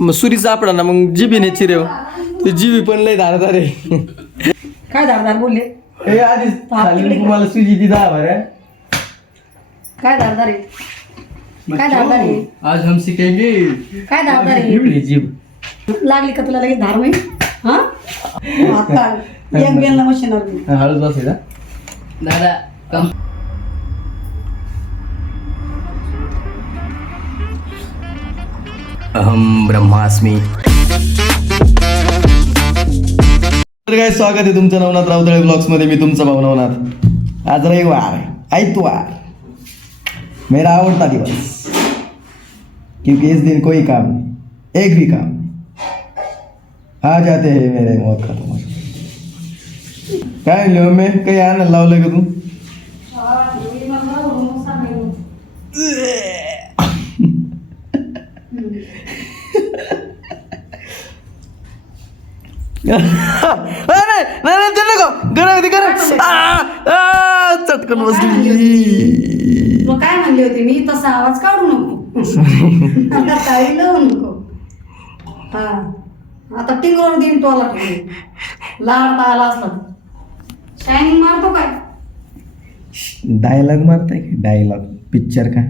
मग सुरी सापडा ना मग जिबीने चिरेव तू जिबी पण लय धारदार आहे. काय धारदार बोलले? हे आधीच खाली तुम्हाला सुजी ती दहा बरं. काय धारदार आहे? काय धारदार आहे? आज हम सीखेंगे काय धारदार आहे? जीभ लागली का तुला लगेच धार होईल? हा आता एक बेलला मशीनवर मी. हळूच बसायचा दादा कम. अहम ब्रह्मास्मी. तर काय स्वागत आहे तुमचं नवनाथ रावतळे ब्लॉग्स मध्ये. मी तुमचा भाऊ नवनाथ. आज रविवार आइतवार मेरा आवडता दिवस, क्योंकि इस दिन कोई काम नहीं, एक भी काम नहीं. आ जाते हैं मेरे मौत खत्म हो. काय लिहो मी काही आणायला लावलंय का तू? चटकन बसली. मग काय म्हणली होती मी, तसा आवाज काढू नको, टाळी लावू नको. हा आता टिंगरोड देईन तोला लाड आला असला शायनिंग मारतो काय? डायलॉग मारताय का? डायलॉग पिक्चर का?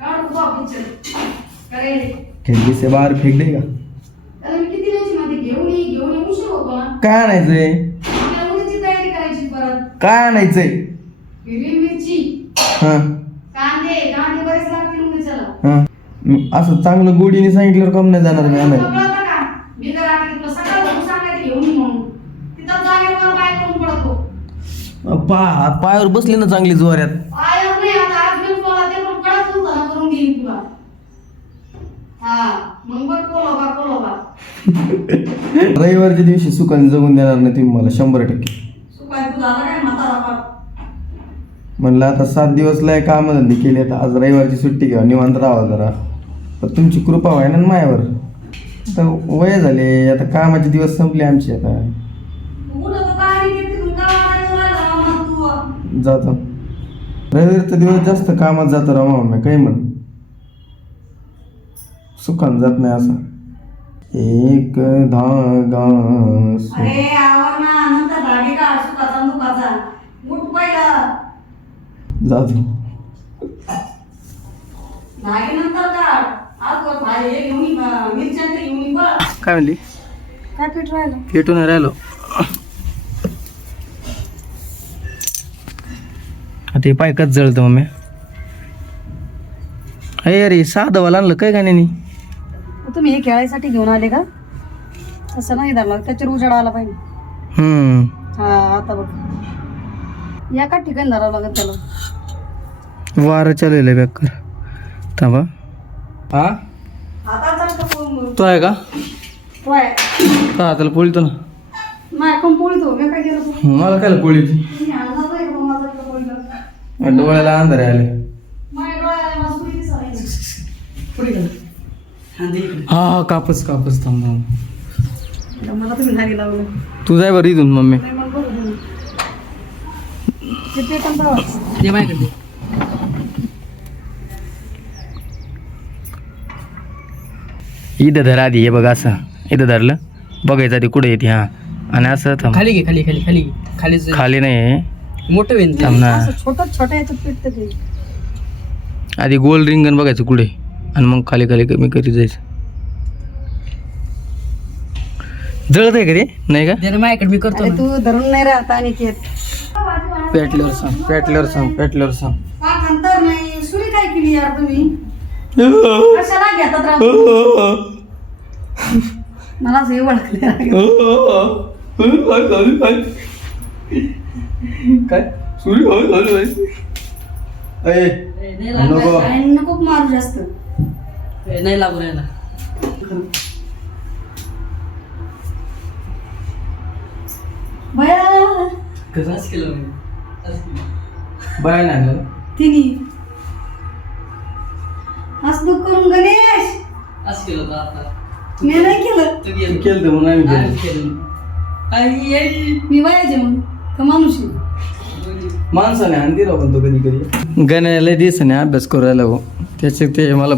काढ तू पिक्चर अरे खिडकी से बाहेर फेक देगा. अरे मी किती वेळची मध्ये घेऊन येऊन उशीर होतो ना. काय आणायचंय? आपल्याला उद्याची तयारी करायची परत. काय आणायचंय? हिरवी मिरची, हा कांदे बरेच लागतील उद्याच्याला. हा असं चांगलं गोडीने सांगितल्यावर कम नाही जाणार मी आणायला. कळतं का? मी तर रात्री तुला सकाळ भरून सांगायचं घेऊन ये म्हणून. तिथं जागेवर मला पाय करून पडतो. पायावर बसली ना चांगली जोऱ्यात. पायावर नाही, आता आज घेऊन तुला ते पण कडक तुला करून देईन तुला. हा मग बघ कोलोबा रविवारच्या दिवशी सुखाने जगून देणार नाही तुम्ही मला 100%. सुपाय तू झाला काय म्हातारा बाप. म्हणलं आता 7 दिवस लय काम धंदे केले, तर आज रविवारची सुट्टी घ्या, निवांत राहा जरा. पण तुमची कृपा व्हाय ना मायावर. आता वय झाले, आता कामाचे दिवस संपले आमचे. आता जातो रविवारचा दिवस जास्त कामात जातो रामा मम्मी. काही म्हण सुखान जात नाही असं. एक धागा अरे आवर ना, नंतर धागे का सुखाचा दुखाचा उठ पहिला. जातो धागे नंतर काढ. आज वर भाई हे घेऊन मिरच्या ते घेऊन बघ. काय म्हणली? काय पीठ राहिलं? पेटून राहिलो. ते पाय कच जळतं मम्मी. अरे साधं वाला आणलं काय गाण्यानी? तुम्ही हे खेळायसाठी घेऊन आले का? असं नाही धरलं, त्याच्यावर उजाड आला पाहिजे. हा आता बघ एका ठिकाणी धरावं लागत त्याला. वारं चाललेलं आहे बेकार. थांबा. हा आता तो आहे का? तो आहे का त्याला पोळीतो ना. नाही कोण पोळतो मी काय केलं तू? मला काय पोळीची? मी आणला नाही का माझा पोळीला. डोळ्याला अंधारे आले. माझ्या डोळ्याला मजबुरी दिसायची. पुढे गेलं. हा कापच थांब. मला तुम्ही नाही लावलं. तू जाय बरं इथून मम्मी. नाही, मला बरं नाही. ते पण बघा. ते माझ्याकडे इथं धर आधी. हे बघ असं इथं धरलं बघायचं आधी कुठे येते. हा आणि असं थांब. खाली घे खाली खाली खाली खाली खाली नाही मोठं वेन थांब ना. असं छोट्या याच्यात पीठ ते. आधी गोल रिंगण बघायचं कुठे, आणि मग खाली खाली कमी करीत जायचं. जळत आहे का ते? नाही का? जरा माझ्याकडे मी करतो अरे ना. तू धरून नाही राहत आणि ते पेटल्यावर सांग. का अंतर नाही. सुरी काय केली यार तुम्ही? कशाला घेतात राव? मला असं ओळखले. काय सुरी नको. नको मारू जास्त. नाही लागू राहिला. बया कसं केलं मी? बाय नाही तिने हसमुख करून गणेश असं केलं होतं आता. मी नाही केलं. तू गेलं. केलं म्हणून आम्ही केलं. आम्ही केलं. आई. मी वयाचे मग का माणूस आहे? माणसाने आणती राहून तो कधी कधी. गण्याला दिवसाने अभ्यास करू राहिला हो. त्याचे ते मला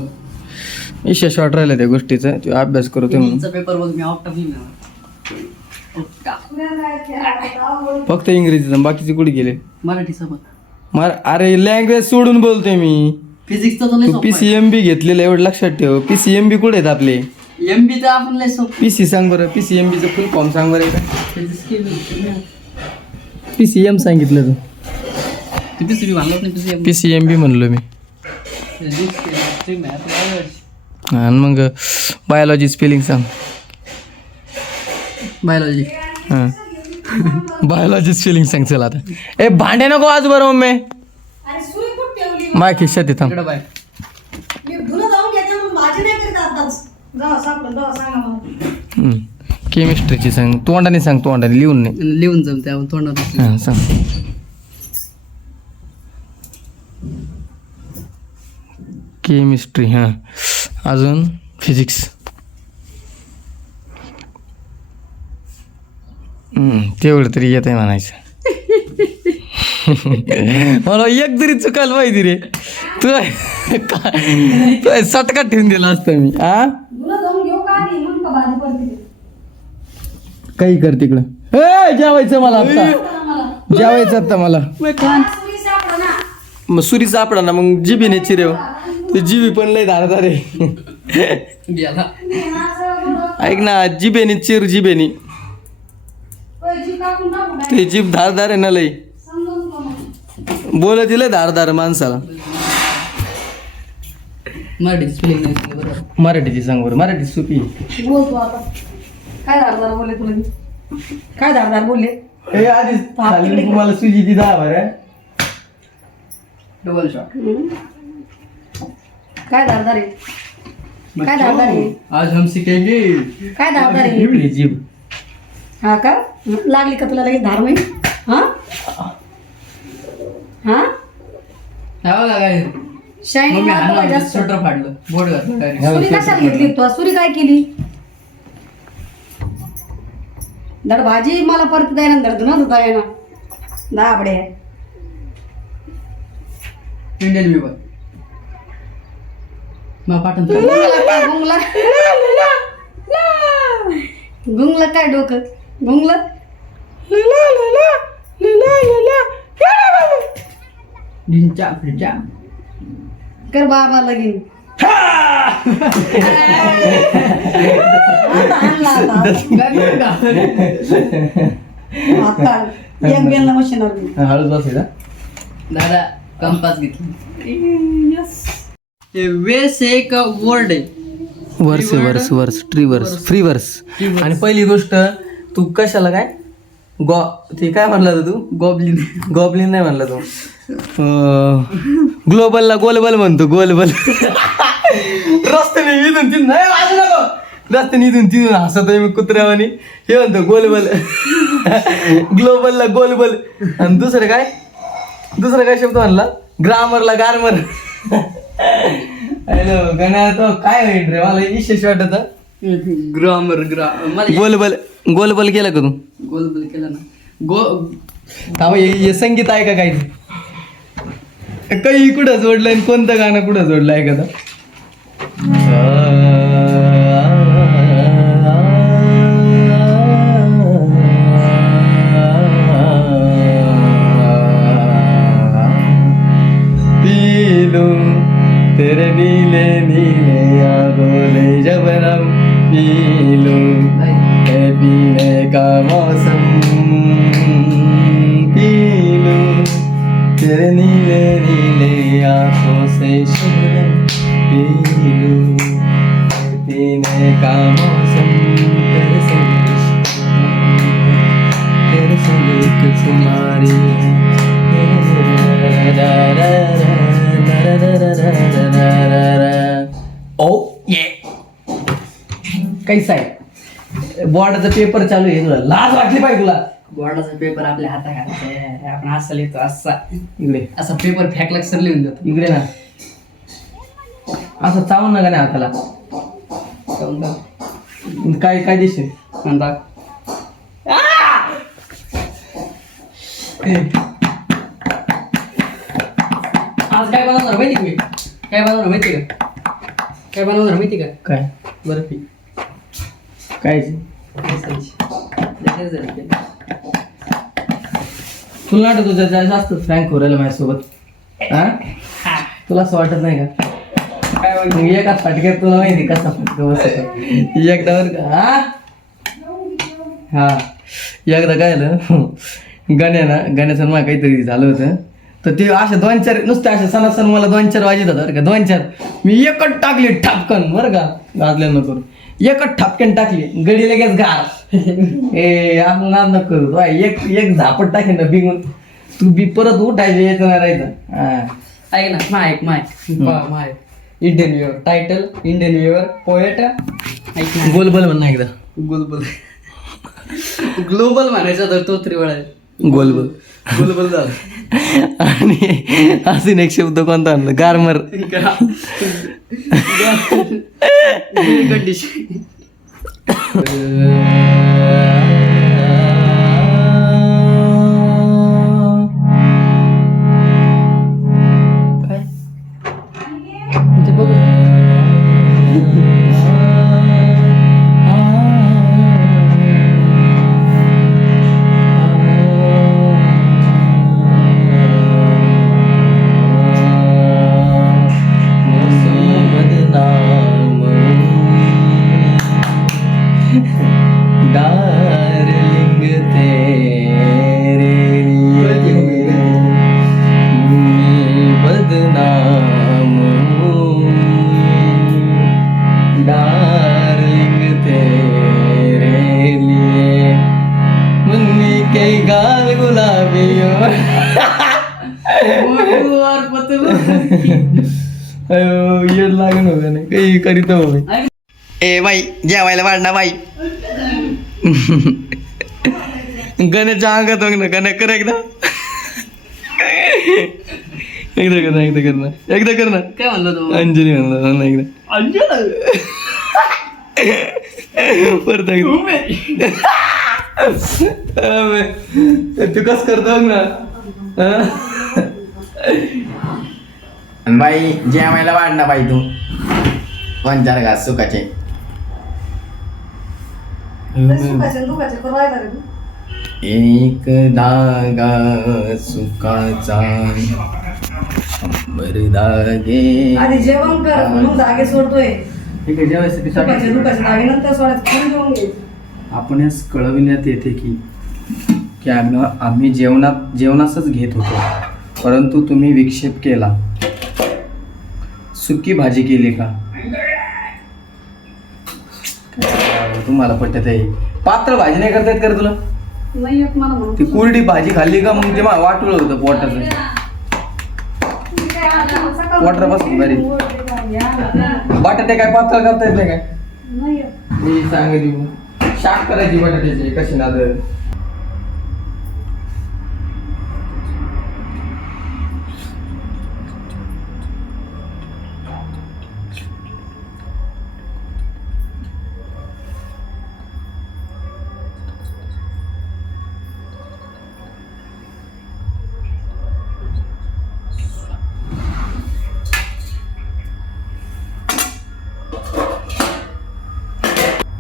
इशा शॉर्ट राहिलं त्या गोष्टीचं तो अभ्यास करतोय म्हणून. तुमचा पेपर बघ मी आउट ऑफ फक्त इंग्रजीचं बाकीचे कुठे गेले. मराठी सोबत अरे लँग्वेज सोडून बोलतोय मी. फिजिक्सचा तर लय तू सोपा आहे. PCMB घेतलेलं एवढं लक्षात ठेव. PCMB कुठे आहेत आपले. MB तर आपण लय सोपं PC सांग बरं. PCMB चं फुल फॉर्म सांग बरं एकदा. फिजिक्स केली PCM सांगितलं तू. तू PCB म्हणलाच नाही PCM PCMB म्हणलो मी. फिजिक्स केली मॅथ आणि मग बायोलॉजी स्पेलिंग सांग. बायोलॉजी हां बायोलॉजी स्पेलिंग सांग चल आता. ए भांडे नको आज बरं मम्मी. अरे सुरी कुठे ठेवली माय खिशात येतं. इकडं बाय मी धुणं जाऊन घेते म्हणून भाजी नाही करीत आताच. जाऊ सापडलं जाऊ सांगा मला. केमिस्ट्रीची सांग. तोंडाने सांग. तोंडाने लिहून नाही. लिहून जमते आपण तोंडात हां सांग. केमिस्ट्री हां अजून फिजिक्स. तेवढं तरी येत आहे म्हणायचं. मला एक तरी चुकायला पाहिजे रे. तू सटका ठेवून दिला असतं मी. धुणं जाऊन घेऊ का आधी मग का भाजी पडते. काही कर तिकडं. ए जेवायचं मला आता. मला जेवायचं आता मला. सुरी सापडा ना. मग सुरी सापडा ना मग जिबीने चिरेव. तू जिबी पण लय धारदार आहे. गेला ऐक ना जिबेने चिर जिबेने. पैसे कापून टाकू काय. ते जीभ धारदार आहे ना लय. समजून घ्या मग. बोल दिले धारदार माणसाला. मराठी स्पेलिंग नाही सांगितलं बरोबर. मराठीची सांग बरं. मराठी सोपी. बोल तू आता. काय धारदार बोलले तुला मी? काय धारदार बोलले. ए आधीच खाली तुम्हाला सुजी ती दहा बरं. डबल शॉट काय धारदार आहे. काय धारदार आहे. आज हम सीखेंगे काय धारदार आहे. एवढी जीभ. हा का लागली का तुला लगेच धार होईल. हा हा हा काय शाईनिंग मम्मी मारतो का हाणलं जास्त. स्वेटर फाडलं बोट घातलं direct. सुरी कशाला घेतली तू. सुरी काय केली. धड भाजी मला परत द्यायना धड धुणं धुता येणार. दाबडे इंडियन पेपर मग पाठन गुंगला गुंगला काय डोकं गुंगलं. डिंचा फ्रिजा कर बाबा लगीन. आता आणला आता एक बेलला मशीनवर मी. हळद बसायचा. दादा कंपास घेतला वेस एक वर्ड आहे. वर्स वर्स वर्स ट्री वर्स फ्री वर्स. आणि पहिली गोष्ट तू कशाला काय ते काय म्हणला होता तू. गॉबलिन गॉबलिन नाही म्हणला तू. ग्लोबलला गोलबल म्हणतो. गोलबल रस्त्याने इथून तिथून नाही वाजू नको. रस्त्याने इथून तिथून हसतोय मी कुत्र्यावानी. हे म्हणतो गोलबल. ग्लोबलला गोलबल. आणि दुसरं काय शब्द म्हणला. ग्रामरला गार्मर. हॅलो गण्या तो काय होईल रे. मला विशेष वाटत. ग्रामर मला गोलबल केलं का तू. गोलबल केला ना थांबा हे संगीत आहे का काही. काही कुठं जोडलंय आणि कोणतं गाणं कुठं जोडलं एखादं. पीलू तेरे नीले नीले आगोले जबरम पीलू है पीने का मौसम पीलू तेरे नीले नीले आंखों से शबनम पीलू पीने का मौसम तेरे संग तेरे संग एक तुम्हारी ओ ये कैसा आहे. बोर्डाचा पेपर चालू आहे. तुला लाज वाटली पाहिजे तुला. बोर्डाचा पेपर आपल्या हातात आपण असा लिहितो असा इकडे असा पेपर फेकला सर लिहून देतो. इकडे ना असं चावून नका नाही हाताला. काय काय दिसेल म्हणता आज काय बनवणार माहिती तुम्ही काय बनवणार माहिती का काय बनवणार माहिती का काय बर्फी काय बेसनची. लगेच झाली केली. तुला वाटत तुझ्या जास्त फ्रँक हो राहिलं माझ्यासोबत हा तुला असं वाटत नाही का काय बोलतो? मग एका फटक्यात तुला माहिती कसा फटका बसतो एकदा बरं का हा एकदा काय झालं गाण्याचं मला काहीतरी झालं होतं तर ते असे 2-4 नुसते असे सणासण मला 2-4 वाजत होता बरं का 2-4 मी एकच टाकली ठपकन बरं का गाजल्या नको करू एकच ठपकन टाकली गडी लगेच गार ए आपण नाद नको करू तो एक झापट टाकेन ना बिगून तू बी परत उठायचं यायचं नाही राहायचं हा ऐक ना my Indian viewer title Indian viewer poet ऐक ना गोलबल म्हण ना एकदा ग्लोबल ग्लोबल म्हणायचा तर तो त्रिवळ आहे गोलबल ग्लोबल झालं आणि अजून एक शब्द कोणता आणला गारमर कंडिशन काय ते बघ डार्लिंग तेरे लिए बदनाम हूँ डार्लिंग तेरे लिए मुन्नी के गाल गुलाबी और पतलू अयो येड लागण हो का नाही काही करीत हो मी ए बाई जेवायला वाढना बाई गण्याच्या अंगात बघ ना गण्या कर एकदा एकदा कर ना काय म्हणलं तू अंजली म्हणला ना एकदा परत तू कस करतो बघ ना बाई जेवायला वाढना बाई तू 1-4 घास सुखाचे सुखाचे दुखाचे करू राहिला रे तू. एक धागा सुखाचा 100 धागे आधी जेवण कर मग जागे सोडतोय ठीक आहे जेवायसाठी सुखाचे दुखाचे जागे नंतर सोडायचं खाऊन जेवून घ्यायचं. आपण यास कळविण्यात येते की आम्ही जेवणासच घेत होतो परंतु तुम्ही विक्षेप केला सुकी भाजी केली का तुम्हाला पटत आहे पात्र भाजी नाही करता येत का रे तुला नाही येत मला म्हणून ती कुरडी भाजी खाल्ली का मग ते वाटुळ होतं पोटाचं पोटापासून बरी बटाटे काय पातळ करता येत नाही काय नाही येत. मी सांगितली शाक करायची बटाट्याची कशी ना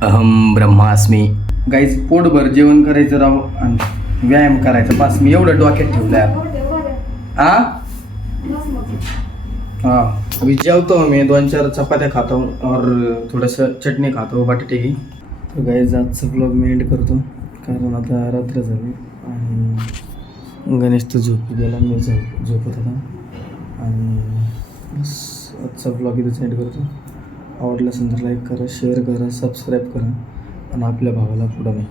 अहम ब्रह्मास्मी गाईज पोटभर जेवण करायचं राव आणि व्यायाम करायचा पास मी एवढं डोक्यात ठेवलंय हा हाँ अभी जेवतो मैं 2-4 चपात्या खातो और थोडंसं चटणी खातो बटाटे की तर गाईज आजचा ब्लॉग मी एंड करतो कारण आता रात्र झाली आणि गणेश तर झोपी गेला मी झोपत होता आणि बस आजचा ब्लॉग इथंच एंड करतो आवडला असेल तर लाईक करा शेअर करा सबस्क्राईब करा आणि आपल्या भावाला पुढं नाही